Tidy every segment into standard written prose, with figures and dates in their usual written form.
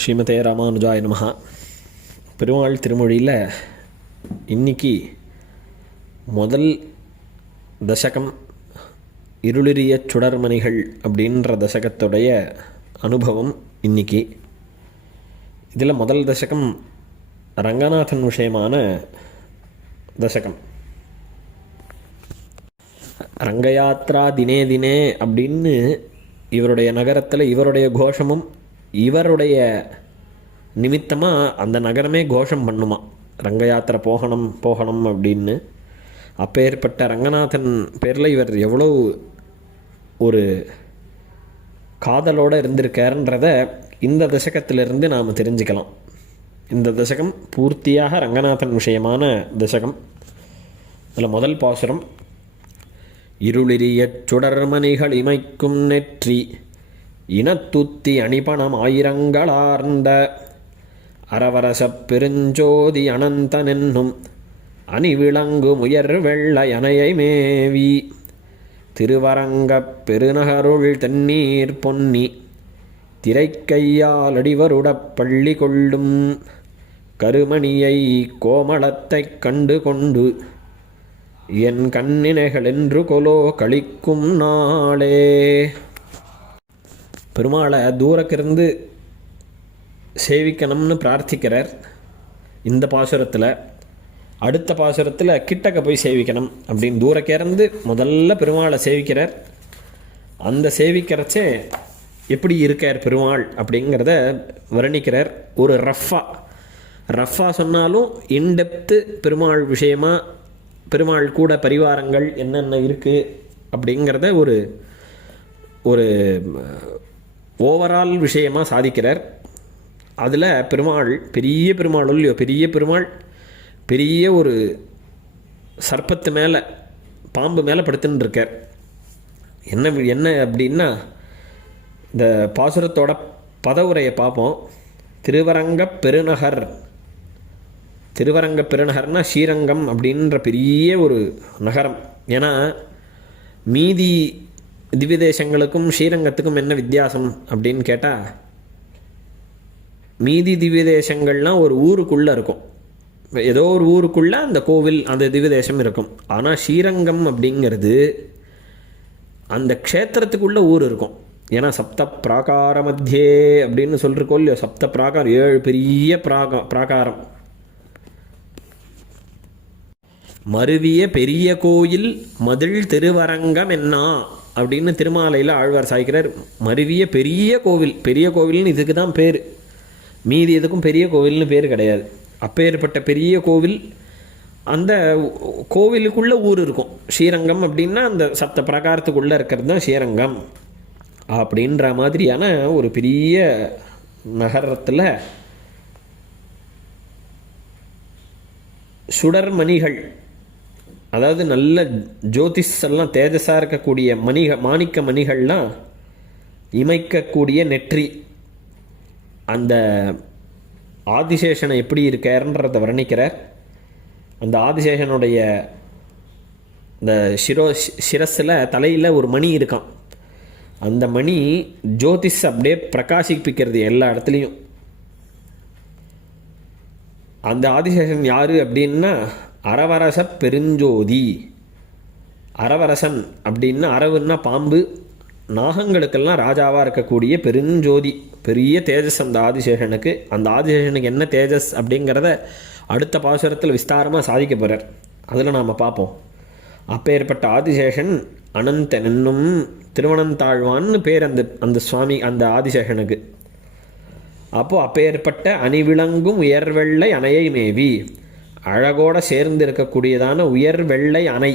ஸ்ரீமதே ராமானுஜாய நமஹ. பெருமாள் திருமொழியில் இன்னைக்கு முதல் தசகம் இருளிரிய சுடர்மணிகள் அப்படின்ற தசகத்துடைய அனுபவம் இன்னைக்கு. இதில் முதல் தசகம் ரங்கநாதன் விஷயமான தசகம். ரங்கயாத்ரா தினே தினே அப்படின்னு இவருடைய நகரத்தில் இவருடைய கோஷமும் இவருடைய நிமித்தமாக அந்த நகரமே கோஷம் பண்ணுமா, ரங்கயாத்திரை போகணும் போகணும் அப்படின்னு. அப்பேற்பட்ட ரங்கநாதன் பேரில் இவர் எவ்வளோ ஒரு காதலோடு இருந்திருக்காருன்றத இந்த தசகத்திலிருந்து நாம் தெரிஞ்சுக்கலாம். இந்த தசகம் பூர்த்தியாக ரங்கநாதன் விஷயமான தசகம். அதில் முதல் பாசுரம், இருளிரிய சுடர்மணிகள் இமைக்கும் நெற்றி இனத்துத்தி அணிபணம் ஆயிரங்களார்ந்த அரவரசப் பெருஞ்சோதி அனந்தனென்னும் அணிவிளங்கு முயர் வெள்ளை அணையை மேவி திருவரங்கப் பெருநகருள் தென்னீர் பொன்னி திரைக்கையால் அடிவருடப் பள்ளி கொள்ளும் கருமணியை கோமளத்தைக் கண்டு கொண்டு என் கண்ணினைகள் என்று கொலோ கழிக்கும் நாளே. பெருமாளை தூரக்கிருந்து சேவிக்கணும்னு பிரார்த்திக்கிறார் இந்த பாசுரத்தில். அடுத்த பாசுரத்தில் கிட்டக்க போய் சேவிக்கணும் அப்படின்னு தூரக்கிருந்து முதல்ல பெருமாளை சேவிக்கிறார். அந்த சேவிக்கிறச்சே எப்படி இருக்கார் பெருமாள் அப்படிங்கிறத வர்ணிக்கிறார். ஒரு ரஃபா சொன்னாலும் இன்டெப்த்து பெருமாள் விஷயமாக, பெருமாள் கூட பரிவாரங்கள் என்னென்ன இருக்குது அப்படிங்கிறத ஒரு ஒரு ஓவரால் விஷயமாக சாதிக்கிறார். அதில் பெருமாள் பெரிய பெருமாள் இல்லையோ, பெரிய பெருமாள் பெரிய ஒரு சர்ப்பத்து மேலே, பாம்பு மேலே படுத்துன்னு இருக்கார். என்ன அப்படின்னா, இந்த பாசுரத்தோட பதவுரையை பார்ப்போம். திருவரங்க பெருநகர், திருவரங்க பெருநகர்னால் ஸ்ரீரங்கம் அப்படின்ற பெரிய ஒரு நகரம். ஏன்னா மீதி திவ்ய தேசங்களுக்கும் ஸ்ரீரங்கத்துக்கும் என்ன வித்தியாசம் அப்படின்னு கேட்டால், மீதி திவ்ய தேசங்கள்லாம் ஒரு ஊருக்குள்ளே இருக்கும், ஏதோ ஒரு ஊருக்குள்ளே அந்த கோவில் அந்த திவ்ய தேசம் இருக்கும். ஆனால் ஸ்ரீரங்கம் அப்படிங்கிறது அந்த க்ஷேத்திரத்துக்குள்ளே ஊர் இருக்கும். ஏன்னா சப்த பிராகார மத்தியே அப்படின்னு சொல்லிருக்கோம் இல்லையோ, சப்த பிராகாரம், 7 பெரிய பிராகாரம். மருவிய பெரிய கோயில் மதில் திருவரங்கம் என்ன அப்படின்னு திருமாலையில் ஆழ்வார் சாய்க்கிறார். மருவிய பெரிய கோவில், பெரிய கோவில்னு இதுக்கு தான் பேர், மீதி எதுக்கும் பெரிய கோவில்னு பேர் கிடையாது. அப்பேற்பட்ட பெரிய கோவில், அந்த கோவிலுக்குள்ளே ஊர் இருக்கும். ஸ்ரீரங்கம் அப்படின்னா அந்த சப்த பிரகாரத்துக்குள்ளே இருக்கிறது தான் ஸ்ரீரங்கம் அப்படின்ற மாதிரியான ஒரு பெரிய நகரத்தில் சுடர்மணிகள், அதாவது நல்ல ஜோதிஷ் எல்லாம் தேஜஸாக இருக்கக்கூடிய மாணிக்க மணிகள்லாம் இமைக்கக்கூடிய நெற்றி. அந்த ஆதிசேஷனை எப்படி இருக்காருன்றதை வர்ணிக்கிறார். அந்த ஆதிசேஷனுடைய இந்த சிரஸில் தலையில் ஒரு மணி இருக்கான். அந்த மணி ஜோதிஷ் அப்படியே பிரகாசிப்பிக்கிறது எல்லா இடத்துலையும். அந்த ஆதிசேஷன் யார் அப்படின்னா அரவரச பெருஞ்சோதி. அரவரசன் அப்படின்னா, அரவுன்னா பாம்பு, நாகங்களுக்கெல்லாம் ராஜாவாக இருக்கக்கூடிய பெருஞ்சோதி, பெரிய தேஜஸ் அந்த ஆதிசேஷனுக்கு. அந்த ஆதிசேஷனுக்கு என்ன தேஜஸ் அப்படிங்கிறத அடுத்த பாசுரத்தில் விஸ்தாரமாக சாதிக்க போகிறார். அதில் நாம் பார்ப்போம். அப்பேற்பட்ட ஆதிசேஷன் அனந்தன் என்னும் திருவனந்தாழ்வான்னு பேர் அந்த சுவாமி, அந்த ஆதிசேஷனுக்கு. அப்போது அப்பேற்பட்ட அணிவிளங்கும் உயர் வெள்ளை அணையை மேவி, அழகோடு சேர்ந்து இருக்கக்கூடியதான உயர் வெள்ளை அணை,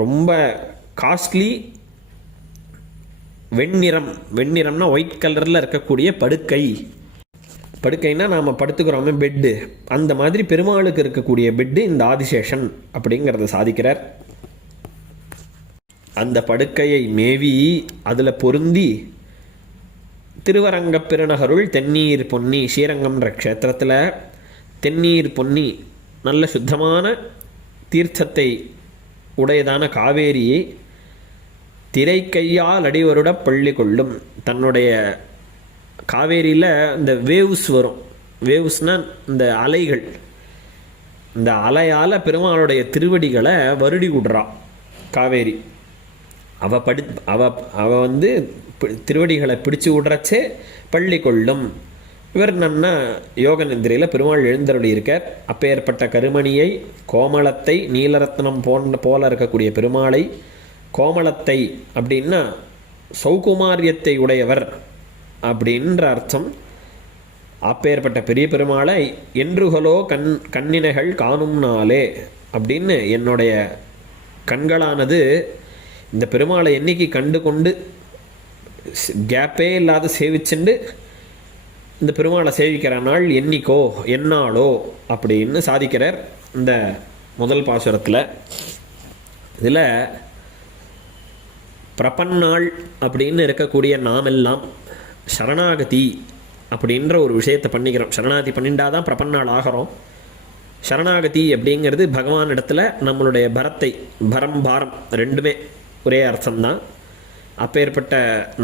ரொம்ப காஸ்ட்லி வெண்ணிறம்னா ஒயிட் கலரில் இருக்கக்கூடிய படுக்கைன்னா நாம் படுத்துக்கிறோமே பெட்டு, அந்த மாதிரி பெருமாளுக்கு இருக்கக்கூடிய பெட்டு இந்த ஆதிசேஷன் அப்படிங்கிறத சாதிக்கிறார். அந்த படுக்கையை மேவி அதில் பொருந்தி திருவரங்கப் பெருநகருள் தென்னீர் பொன்னி, ஸ்ரீரங்கம்ன்ற க்ஷேத்திரத்தில் தென்னீர் பொன்னி நல்ல சுத்தமான தீர்த்தத்தை உடையதான காவேரியை திரைக்கையால் அடிவருட பள்ளி கொள்ளும், தன்னுடைய காவேரியில் இந்த வேவ்ஸ் வரும். வேவ்ஸ்னால் இந்த அலைகள். இந்த அலையால் பெருமாளுடைய திருவடிகளை வருடி விடுறா காவேரி. அவ வந்து திருவடிகளை பிடிச்சு விடுறச்சே பள்ளி கொள்ளும். இவர் நன்னா யோக நிந்திரையில் பெருமாள் எழுந்தருளி இருக்கார். அப்பேற்பட்ட கருமணியை, கோமளத்தை, நீலரத்னம் போல இருக்கக்கூடிய பெருமாளை, கோமளத்தை அப்படின்னா சௌகுமாரியத்தை உடையவர் அப்படின்ற அர்த்தம். அப்பேற்பட்ட பெரிய பெருமாளை என்றுகளோ கண்ணினைகள் காணும் நாளே அப்படின்னு என்னுடைய கண்களானது இந்த பெருமாளை என்னைக்கு கண்டு கொண்டு கேப்பே இல்லாத சேவிச்சுண்டு இந்த பெருமாளை சேவிக்கிற நாள் என்னைக்கோ என்னாலோ அப்படின்னு சாதிக்கிறார் இந்த முதல் பாசுரத்தில். இதில் பிரபன்னாள் அப்படின்னு இருக்கக்கூடிய நாமெல்லாம் சரணாகதி அப்படின்ற ஒரு விஷயத்தை பண்ணிக்கிறோம். சரணாகதி பண்ணிண்டாதான் பிரபன்னாள் ஆகிறோம். சரணாகதி அப்படிங்கிறது பகவான் இடத்துல நம்மளுடைய பரத்தை, பரம் பாரம் ரெண்டுமே ஒரே அர்த்தம்தான். அப்பேற்பட்ட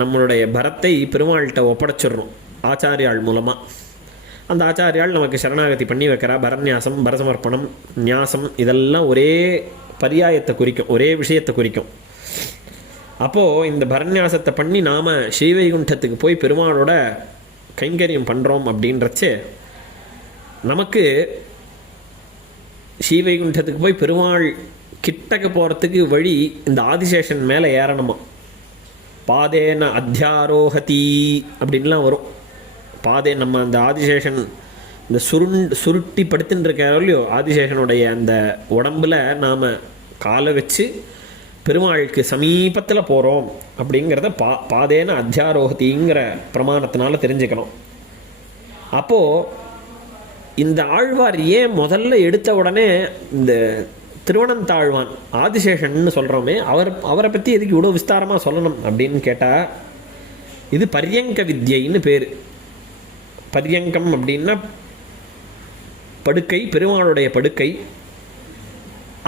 நம்மளுடைய பரத்தை பெருமாள்கிட்ட ஒப்படைச்சிடுறோம் ஆச்சாரியாள் மூலமாக. அந்த ஆச்சாரியால் நமக்கு சரணாகதி பண்ணி வைக்கிறா. பரநியாசம், பரசமர்ப்பணம், நியாசம் இதெல்லாம் ஒரே பரியாயத்தை குறிக்கும், ஒரே விஷயத்தை குறிக்கும். அப்போது இந்த பரநியாசத்தை பண்ணி நாம் ஸ்ரீவைகுண்டத்துக்கு போய் பெருமாளோட கைங்கரியம் பண்ணுறோம் அப்படின்றச்சு நமக்கு ஸ்ரீவைகுண்டத்துக்கு போய் பெருமாள் கிட்டக்க போகிறதுக்கு வழி இந்த ஆதிசேஷன் மேலே ஏறணுமா. பாதேன அத்தியாரோகதி அப்படின்லாம் வரும். பாதே நம்ம அந்த ஆதிசேஷன் இந்த சுருட்டி படுத்துன்னு இருக்காரோ இல்லையோ, ஆதிசேஷனுடைய அந்த உடம்பில் நாம் காலை வச்சு பெருமாளுக்கு சமீபத்தில் போகிறோம் அப்படிங்கிறத பாதேன அத்தியாரோகத்திங்கிற பிரமாணத்தினால தெரிஞ்சுக்கணும். அப்போது இந்த ஆழ்வார் ஏன் முதல்ல எடுத்த உடனே இந்த திருவனந்தாழ்வான் ஆதிசேஷன்னு சொல்கிறோமே அவரை பற்றி எதுக்கு இவ்வளோ விஸ்தாரமாக சொல்லணும் அப்படின்னு கேட்டால், இது பர்யங்க வித்யைன்னு பேர். பர்யங்கம் அப்படின்னா படுக்கை, பெருமாளுடைய படுக்கை.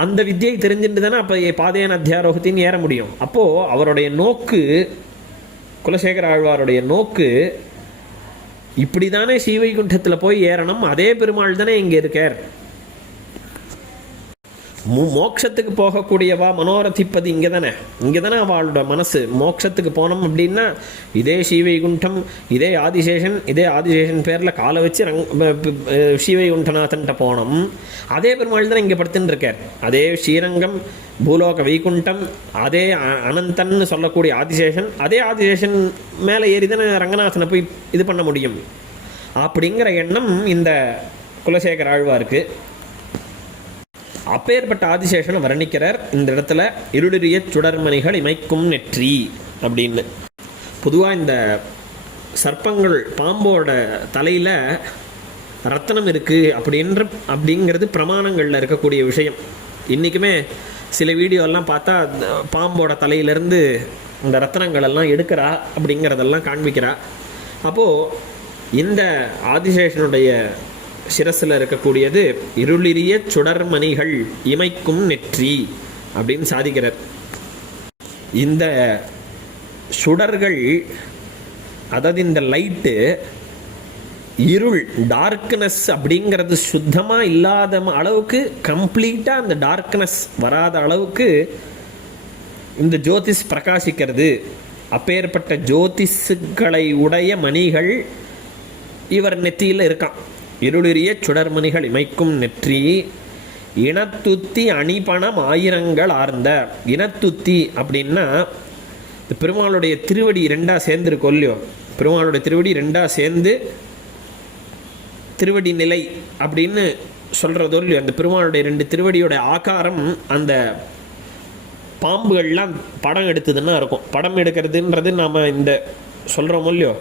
அந்த வித்தியை தெரிஞ்சுட்டு தானே அப்போ பாதையான அத்தியாரோகத்தின்னு ஏற முடியும். அப்போது அவருடைய நோக்கு, குலசேகர ஆழ்வாருடைய நோக்கு இப்படி தானே ஸ்ரீவைகுண்டத்தில் போய் ஏறணும், அதே பெருமாள் தானே இங்கே இருக்கார். மோட்சத்துக்கு போகக்கூடியவா மனோரதிப்பது இங்கே தானே அவளோட மனசு. மோட்சத்துக்கு போனோம் அப்படின்னா இதே ஸ்ரீவைகுண்டம், இதே ஆதிசேஷன் பேரில் காலை வச்சு ஸ்ரீவைகுண்டநாதன்ட்ட போனோம். அதே பெருமாள் தானே இங்கே படுத்துன்னு இருக்கார். அதே ஸ்ரீரங்கம், பூலோக வைகுண்டம், அதே அனந்தன்னு சொல்லக்கூடிய ஆதிசேஷன், அதே ஆதிசேஷன் மேலே ஏறி தானே ரங்கநாதனை போய் இது பண்ண முடியும். அப்படிங்கிற எண்ணம் இந்த குலசேகர ஆழ்வாருக்கு. அப்பேற்பட்ட ஆதிசேஷனை வர்ணிக்கிறார் இந்த இடத்துல. இருளிரிய சுடர்மணிகள் இமைக்கும் நெற்றி அப்படின்னு. பொதுவாக இந்த சர்ப்பங்கள், பாம்போட தலையில் ரத்தனம் இருக்குது அப்படிங்கிறது பிரமாணங்களில் இருக்கக்கூடிய விஷயம். இன்றைக்குமே சில வீடியோலாம் பார்த்தா பாம்போட தலையிலேருந்து இந்த ரத்தனங்கள் எல்லாம் எடுக்கிறா அப்படிங்கிறதெல்லாம் காண்பிக்கிறா. அப்போது இந்த ஆதிசேஷனுடைய சிரசில் இருக்கக்கூடியது இருளிரிய சுடர்மணிகள் இமைக்கும் நெற்றி அப்படின்னு சாதிக்கிறார். இந்த சுடர்கள், அதாவது இந்த லைட்டு, இருள், டார்க்னஸ் அப்படிங்கிறது சுத்தமாக இல்லாத அளவுக்கு, கம்ப்ளீட்டாக அந்த டார்க்னஸ் வராத அளவுக்கு இந்த ஜோதிஷ் பிரகாசிக்கிறது. அப்பேற்பட்ட ஜோதிஷுக்களை உடைய மணிகள் இவர் நெற்றியில் இருக்கான். இருளிரிய சுடர்மணிகள் இமைக்கும் நெற்றி இனத்துத்தி அணிபணம் ஆயிரங்கள் ஆர்ந்த. இனத்துத்தி அப்படின்னா இந்த பெருமாளுடைய திருவடி ரெண்டாக சேர்ந்துருக்கோ இல்லையோ, பெருமாளுடைய திருவடி ரெண்டாக சேர்ந்து திருவடி நிலை அப்படின்னு சொல்கிறதோ இல்லையோ, அந்த பெருமாளுடைய ரெண்டு திருவடியோட ஆகாரம் அந்த பாம்புகள்லாம் படம் எடுத்ததுன்னா இருக்கும். படம் எடுக்கிறதுன்றது நாம் இந்த சொல்கிறோமோ இல்லையோ,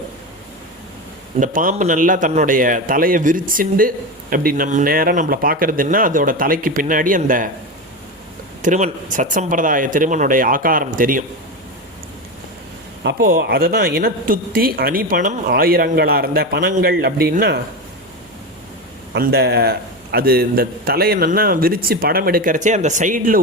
இந்த பாம்பு நல்லா தன்னுடைய தலையை விரிச்சுண்டு அப்படி நேரம் நம்மளை பார்க்குறதுன்னா அதோட தலைக்கு பின்னாடி அந்த சத்சம்பிரதாய திருமனுடைய ஆகாரம் தெரியும். அப்போது அதை தான் இனத்துத்தி அணிபணம் ஆயிரங்களாக இருந்த பணங்கள் அப்படின்னா அந்த தலையை நல்லா விரித்து படம் எடுக்கிறச்சே அந்த சைடில்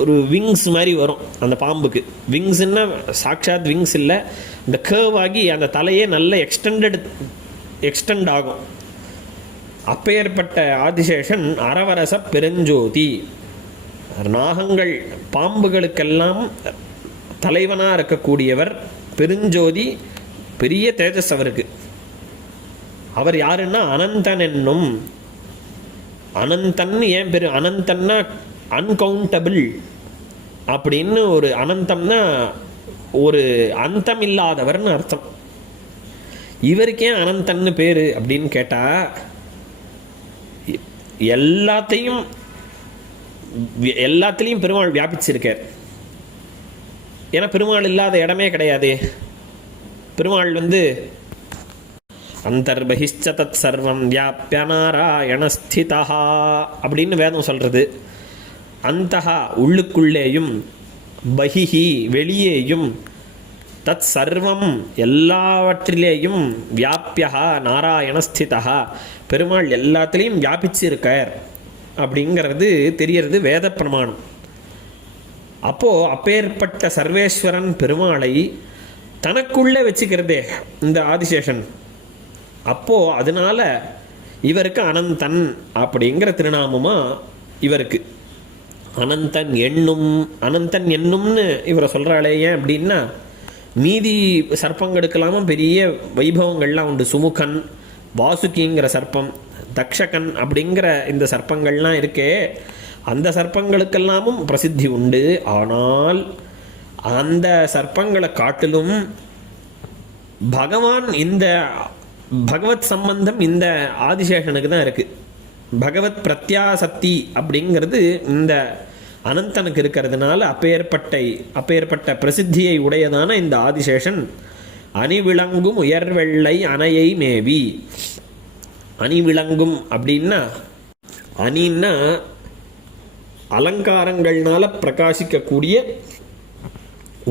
ஒரு விங்ஸ் மாதிரி வரும் அந்த பாம்புக்கு. விங்ஸ்ன்னா சாக்ஷாத் விங்ஸ் இல்லை, இந்த கேர்வ் ஆகி அந்த தலையே நல்ல எக்ஸ்டெண்ட் ஆகும். அப்பேற்பட்ட ஆதிசேஷன் அரவரச பெருஞ்சோதி. நாகங்கள் பாம்புகளுக்கெல்லாம் தலைவனாக இருக்கக்கூடியவர், பெருஞ்சோதி, பெரிய தேஜஸ் அவருக்கு. அவர் யாருன்னா அனந்தன் என்னும். அனந்தன் ஏன் பேர்? அனந்தன்னா அன்கவுண்டபிள் அப்படின்னு. ஒரு அனந்தம்னா ஒரு அந்தம் இல்லாதவர்னு அர்த்தம். இவருக்கே அனந்தன்னு பேர் அப்படின்னு கேட்டால், எல்லாத்துலேயும் பெருமாள் வியாபிச்சிருக்கார். ஏன்னா பெருமாள் இல்லாத இடமே கிடையாது. பெருமாள் அந்தர்பகிஷ்ச தத் சர்வம் வியாப்ய நாராயணஸ்திதா அப்படின்னு வேதம் சொல்கிறது. அந்தஹா உள்ளுக்குள்ளேயும், பகிஹி வெளியேயும், தத் சர்வம் எல்லாவற்றிலேயும், வியாப்யா நாராயணஸ்திதா பெருமாள் எல்லாத்துலேயும் வியாபிச்சு இருக்கார் அப்படிங்கிறது தெரியறது வேத பிரமாணம். அப்போது அப்பேற்பட்ட சர்வேஸ்வரன் பெருமாளை தனக்குள்ளே வச்சுக்கிறதே இந்த ஆதிசேஷன். அப்போது அதனால் இவருக்கு அனந்தன் அப்படிங்கிற திருநாமமாக இவருக்கு. அனந்தன் என்னும்னு இவரை சொல்கிறாளே. ஏன் அப்படின்னா, மீதி சர்ப்பங்களுக்கெல்லாமும் பெரிய வைபவங்கள்லாம் உண்டு. சுமுகன், வாசுகிங்கிற சர்ப்பம், தக்ஷகன் அப்படிங்கிற இந்த சர்ப்பங்கள்லாம் இருக்கே, அந்த சர்ப்பங்களுக்கெல்லாமும் பிரசித்தி உண்டு. ஆனால் அந்த சர்ப்பங்களை காட்டிலும் பகவான், இந்த பகவத் சம்பந்தம் இந்த ஆதிசேஷனுக்கு தான் இருக்குது. பகவத் பிரத்யாசக்தி அப்படிங்கிறது இந்த அனந்தனுக்கு இருக்கிறதுனால அப்பேற்பட்ட பிரசித்தியை உடையதான இந்த ஆதிசேஷன் அணிவிளங்கும் உயர்வெள்ளை அணையை மேவி. அணிவிளங்கும் அப்படின்னா, அணின்னா அலங்காரங்கள்னால பிரகாசிக்கக்கூடிய,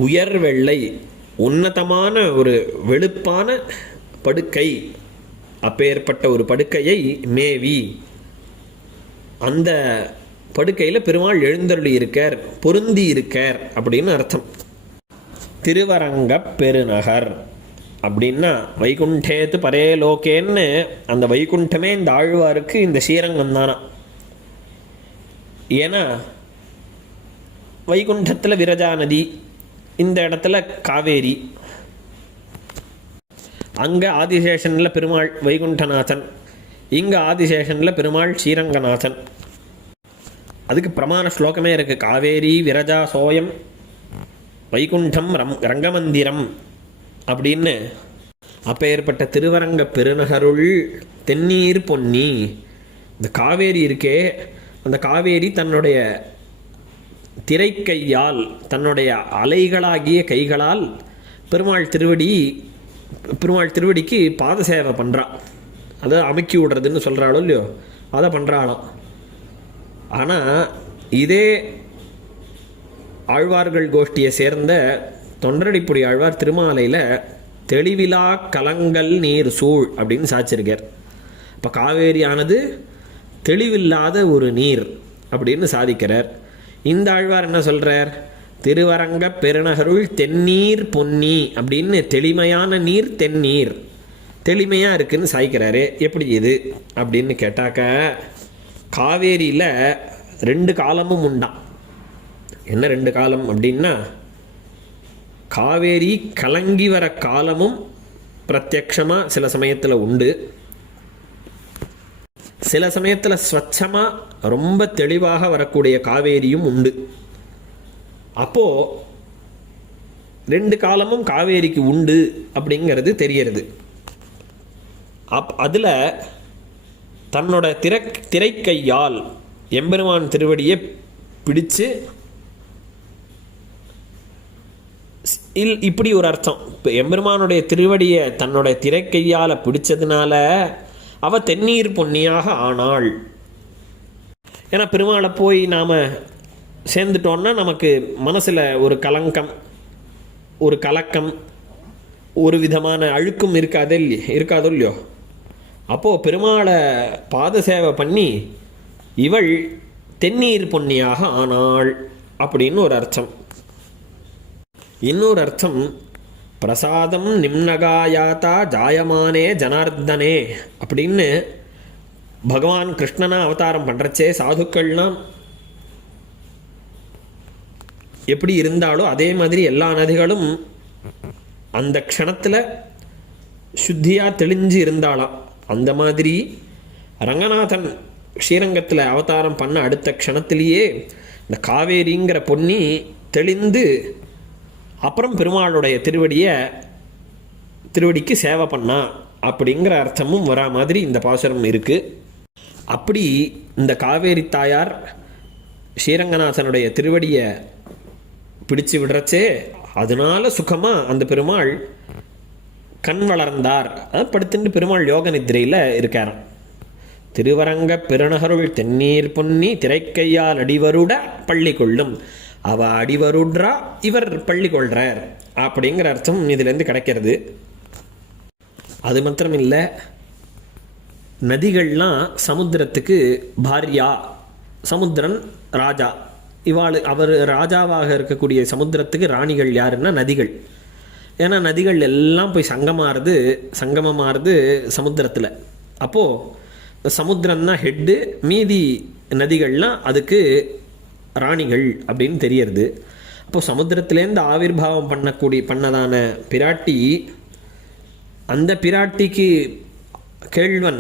உயர்வெள்ளை உன்னதமான ஒரு வெளுப்பான படுக்கை, அப்பேற்பட்ட ஒரு படுக்கையை மேவி, அந்த படுக்கையில் பெருமாள் எழுந்தருளி இருக்கார், பொருந்தி இருக்கார் அப்படின்னு அர்த்தம். திருவரங்க பெருநகர் அப்படின்னா வைகுண்டேத்து பரே லோகேன்னு, அந்த வைகுண்டமே இந்த ஆழ்வாருக்கு இந்த ஸ்ரீரங்கம் தானா. ஏன்னா வைகுண்டத்தில் விரஜா நதி, இந்த இடத்துல காவேரி, அங்கே ஆதிசேஷனில் பெருமாள் வைகுண்டநாதன், இங்கே ஆதிசேஷனில் பெருமாள் ஸ்ரீரங்கநாதன். அதுக்கு பிரமாண ஸ்லோகமே இருக்குது. காவேரி விரஜா சோயம் வைகுண்டம் ரங்கமந்திரம் அப்படின்னு. அப்பேற்பட்ட திருவரங்க பெருநகருள் தென்னீர் பொன்னி. இந்த காவேரி இருக்கே, அந்த காவேரி தன்னுடைய திரைக்கையால், தன்னுடைய அலைகளாகிய கைகளால் பெருமாள் திருவடிக்கு பாத சேவை பண்ணுறான். அதை அமுக்கி விடுறதுன்னு சொல்கிறாளோ இல்லையோ, அதை பண்ணுறாளாம். ஆனால் இதே ஆழ்வார்கள் கோஷ்டியை சேர்ந்த தொண்டரடிப்புடி ஆழ்வார் திருமாலையில் தெளிவிலா கலங்கல் நீர் சூழ் அப்படின்னு சாச்சிருக்கார். இப்போ காவேரியானது தெளிவில்லாத ஒரு நீர் அப்படின்னு சாதிக்கிறார். இந்த ஆழ்வார் என்ன சொல்கிறார்? திருவரங்க பெருநகருள் தென்னீர் பொன்னி அப்படின்னு, தெளிமையான நீர் தென்னீர், தெளிமையாக இருக்குதுன்னு சாய்க்கிறாரு. எப்படி இது அப்படின்னு கேட்டாக்க, காவேரியில் 2 காலமும் உண்டாம். என்ன 2 காலம் அப்படின்னா, காவேரி கலங்கி வர காலமும் பிரத்யக்ஷமாக சில சமயத்தில் உண்டு, சில சமயத்தில் ஸ்வச்சமாக ரொம்ப தெளிவாக வரக்கூடிய காவேரியும் உண்டு. அப்போது 2 காலமும் காவேரிக்கு உண்டு அப்படிங்கிறது தெரியறது. அதில் தன்னோட திரைக்கையால் எம்பெருமான் திருவடியை பிடிச்சு, இப்படி ஒரு அர்த்தம். இப்போ எம்பெருமானுடைய திருவடியை தன்னோட திரைக்கையால் பிடிச்சதுனால அவள் தென்னீர் பொன்னியாக ஆனாள். ஏன்னா பெருமாளை போய் நாம் சேர்ந்துட்டோன்னா நமக்கு மனசில் ஒரு கலக்கம், ஒரு விதமான அழுக்கும் இருக்காதோ இல்லையோ. அப்போது பெருமாளை பாத சேவை பண்ணி இவள் தென்னீர் பொன்னியாக ஆனாள் அப்படின்னு ஒரு அர்த்தம். இன்னொரு அர்த்தம் பிரசாதம் நிம்னகாயாத்தா ஜாயமானே ஜனார்தனே அப்படின்னு பகவான் கிருஷ்ணனா அவதாரம் பண்ணுறச்சே சாதுக்கள்லாம் எப்படி இருந்தாலோ அதே மாதிரி எல்லா நதிகளும் அந்த க்ஷணத்தில் சுத்தியாக தெளிஞ்சு இருந்தாலாம். அந்த மாதிரி ரங்கநாதன் ஸ்ரீரங்கத்தில் அவதாரம் பண்ண அடுத்த க்ஷணத்திலேயே இந்த காவேரிங்கிற பொன்னி தெளிந்து அப்புறம் பெருமாளுடைய திருவடிக்கு சேவை பண்ணா அப்படிங்கிற அர்த்தமும் வரா மாதிரி இந்த பாசுரம் இருக்குது. அப்படி இந்த காவேரி தாயார் ஸ்ரீரங்கநாதனுடைய திருவடியை பிடிச்சு விடுறச்சே அதனால சுகமாக அந்த பெருமாள் கண் வளர்ந்தார். படுத்துட்டு பெருமாள் யோக நித்திரையில் இருக்காராம். திருவரங்க பெருநகருள் தென்னீர் பொன்னி திரைக்கையால் அடிவருட பள்ளி கொள்ளும், அவ அடிவருட்ரா இவர் பள்ளி கொள்றார் அப்படிங்கிற அர்த்தம் இதுலேருந்து கிடைக்கிறது. அது மாத்திரம் இல்லை, நதிகள்லாம் சமுத்திரத்துக்கு பாரியா, சமுத்திரன் ராஜா. அவர் ராஜாவாக இருக்கக்கூடிய சமுத்திரத்துக்கு ராணிகள் யாருன்னா நதிகள். ஏன்னா நதிகள் எல்லாம் போய் சங்கமமாறுது சமுத்திரத்தில். அப்போது சமுத்திரம்தான் ஹெட்டு, மீதி நதிகள்லாம் அதுக்கு ராணிகள் அப்படின்னு தெரியறது. அப்போது சமுத்திரத்திலேருந்து ஆவிர்வாவம் பண்ணதான பிராட்டி, அந்த பிராட்டிக்கு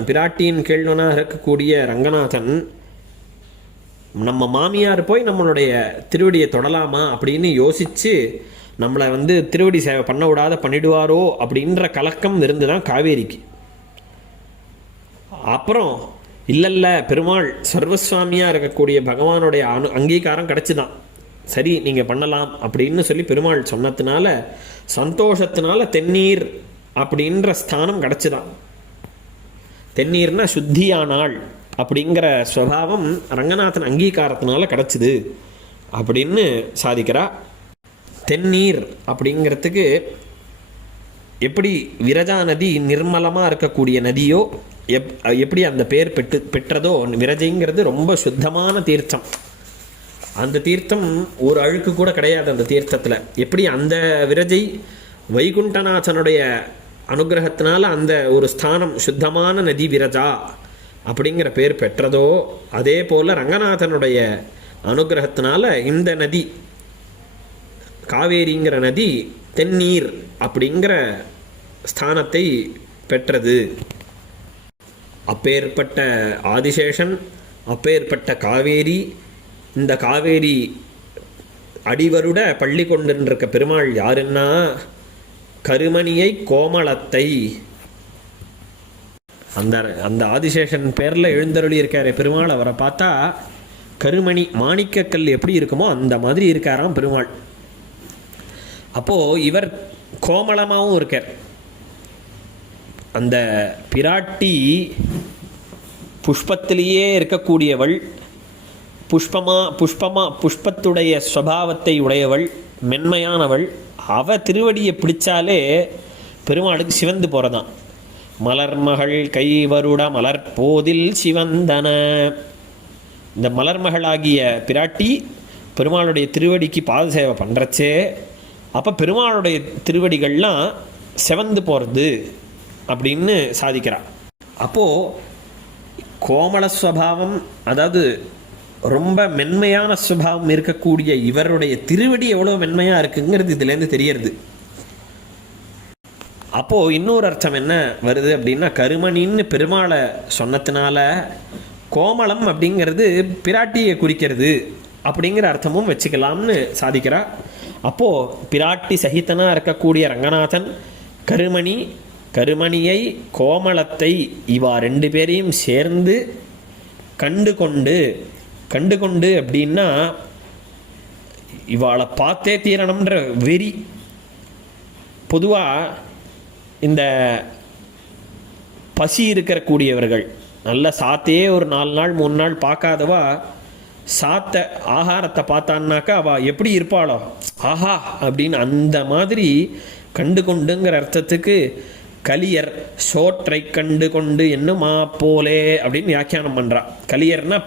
பிராட்டியின் கேள்வனாக இருக்கக்கூடிய ரங்கநாதன் நம்ம மாமியார் போய் நம்மளுடைய திருவடியை தொடலாமா அப்படின்னு யோசித்து நம்மளை திருவடி சேவை பண்ண விடாத பண்ணிடுவாரோ அப்படின்ற கலக்கம் இருந்து தான் காவேரிக்கு. அப்புறம் இல்லை பெருமாள் சர்வஸ்வாமியாக இருக்கக்கூடிய பகவானுடைய அங்கீகாரம் கிடச்சிதான். சரி நீங்கள் பண்ணலாம் அப்படின்னு சொல்லி பெருமாள் சொன்னதுனால சந்தோஷத்தினால தென்னீர் அப்படின்ற ஸ்தானம் கிடச்சிதான். தென்னீர்னா சுத்தியானாள் அப்படிங்கிற ஸ்வபாவம் ரங்கநாதன் அங்கீகாரத்தினால கிடச்சிது அப்படின்னு சாதிக்கிறா. தென்னீர் அப்படிங்கிறதுக்கு எப்படி விரஜா நதி நிர்மலமாக இருக்கக்கூடிய நதியோ எப்படி அந்த பேர் பெற்றதோ, விரஜைங்கிறது ரொம்ப சுத்தமான தீர்த்தம். அந்த தீர்த்தம் ஒரு அழுக்கு கூட கிடையாது அந்த தீர்த்தத்தில். எப்படி அந்த விரஜை வைகுண்டநாதனுடைய அனுகிரகத்தினால அந்த ஒரு ஸ்தானம் சுத்தமான நதி விரஜா அப்படிங்கிற பேர் பெற்றதோ, அதே போல் ரங்கநாதனுடைய அனுகிரகத்தினால இந்த நதி காவேரிங்கிற நதி தென்னீர் அப்படிங்கிற ஸ்தானத்தை பெற்றது. அப்பேற்பட்ட ஆதிசேஷன், அப்பேற்பட்ட காவேரி, இந்த காவேரி அடிவருட பள்ளி கொண்டிருக்க பெருமாள் யாருன்னா கருமணியை கோமளத்தை. அந்த ஆதிசேஷன் பேரில் எழுந்தருளி இருக்கார் பெருமாள். அவரை பார்த்தா கருமணி மாணிக்கக்கல் எப்படி இருக்குமோ அந்த மாதிரி இருக்காராம் பெருமாள். அப்போது இவர் கோமளமாகவும் இருக்கார். அந்த பிராட்டி புஷ்பத்திலேயே இருக்கக்கூடியவள், புஷ்பத்துடைய ஸ்வபாவத்தை உடையவள், மென்மையானவள். அவ திருவடியை பிடிச்சாலே பெருமாளுக்கு சிவந்து போகிறதான். மலர்மகள் கைவருட மலர்போதில் சிவந்தன. இந்த மலர்மகளாகிய பிராட்டி பெருமாளுடைய திருவடிக்கு பாத சேவை பண்ணுறச்சே அப்போ பெருமாளுடைய திருவடிகள்லாம் சிவந்து போகிறது அப்படின்னு சாதிக்கிறார். அப்போது கோமளஸ்வபாவம், அதாவது ரொம்ப மென்மையான சுபாவம் இருக்கக்கூடிய இவருடைய திருவடி எவ்வளோ மென்மையாக இருக்குங்கிறது இதுலேருந்து தெரியறது. அப்போது இன்னொரு அர்த்தம் என்ன வருது அப்படின்னா, கருமணின்னு பெருமாளை சொன்னதுனால கோமளம் அப்படிங்கிறது பிராட்டியை குறிக்கிறது அப்படிங்கிற அர்த்தமும் வச்சுக்கலாம்னு சாதிக்கிறா. அப்போது பிராட்டி சகிதனாக இருக்கக்கூடிய ரங்கநாதன் கருமணியை கோமளத்தை இவா ரெண்டு பேரையும் சேர்ந்து கண்டு கொண்டு அப்படின்னா இவாளை பார்த்தே தீரணும்ன்ற வெறி. பொதுவாக இந்த பசி இருக்கக்கூடியவர்கள் நல்ல சாத்தையே ஒரு 4 நாள் 3 நாள் பார்க்காதவா ஆகாரத்தை பார்த்தான்னாக்கா அவள் எப்படி இருப்பாளோ, ஆஹா அப்படின்னு அந்த மாதிரி கண்டு கொண்டுங்கிற அர்த்தத்துக்கு கலியர் சோற்றை கண்டு கொண்டு என்னுமா போலே அப்படின்னு வியாக்கியானம் பண்ணுறா. கலியர்னா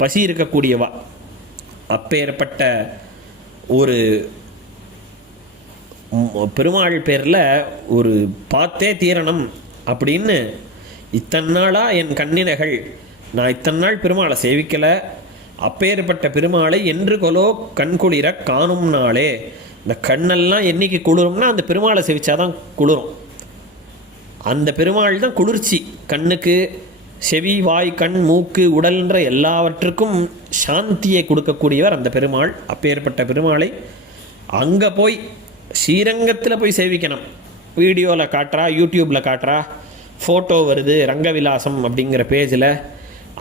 பசி இருக்கக்கூடியவா. அப்பேற்பட்ட ஒரு பெருமாள் பேரில் ஒரு பார்த்தே தீரணும் அப்படின்னு இத்தனை நாளாக என் கண்ணினைகள் நான் இத்தனை நாள் பெருமாளை சேவிக்கலை, அப்பேற்பட்ட பெருமாளை என்று கொலோ கண்குளிர காணும் நாளே. இந்த கண்ணெல்லாம் என்னைக்கு குளிரும்னா அந்த பெருமாளை சேவிச்சாதான் குளிரும். அந்த பெருமாள் தான் குளிர்ச்சி, கண்ணுக்கு செவி வாய் கண் மூக்கு உடல்ன்ற எல்லாவற்றுக்கும் சாந்தியை கொடுக்கக்கூடியவர் அந்த பெருமாள். அப்பேற்பட்ட பெருமாளை அங்கே போய் ஸ்ரீரங்கத்தில் போய் சேவிக்கணும். வீடியோவில் காட்டுறா, யூடியூப்பில் காட்டுறா, ஃபோட்டோ வருது ரங்கவிலாசம் அப்படிங்கிற பேஜில்,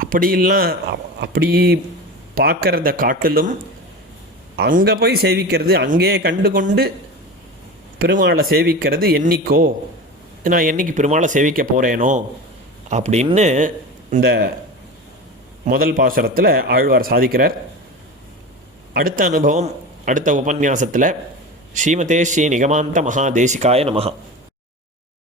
அப்படி பார்க்குறத காட்டிலும் அங்கே போய் சேவிக்கிறது, அங்கேயே கண்டு கொண்டு பெருமாளை சேவிக்கிறது என்னைக்கோ, நான் என்னைக்கு பெருமாளை சேவிக்க போகிறேனோ அப்படின்னு இந்த முதல் பாசுரத்தில் ஆழ்வார் சாதிக்கிறார். அடுத்த அனுபவம் அடுத்த உபன்யாசத்தில். ஸ்ரீமதே ஸ்ரீ நிகமாந்த மகாதேசிகாய நமஹா.